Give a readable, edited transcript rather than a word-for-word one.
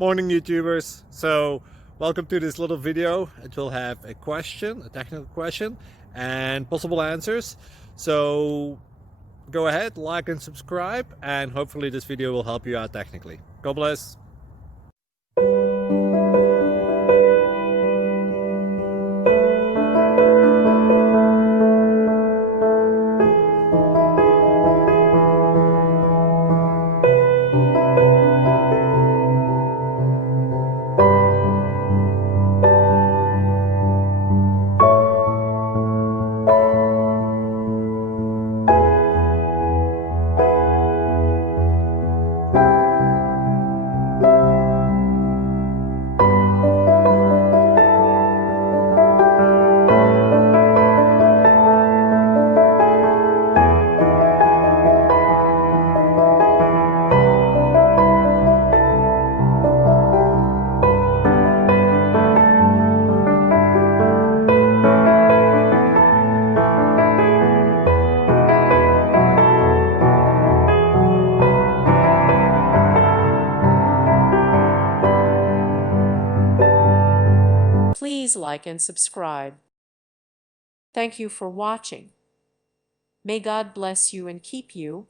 Morning YouTubers. So welcome to this little video. It will have a question, a technical question, and possible answers. So go ahead, like and subscribe, and hopefully this video will help you out technically. God bless. Please like and subscribe. Thank you for watching. May God bless you and keep you.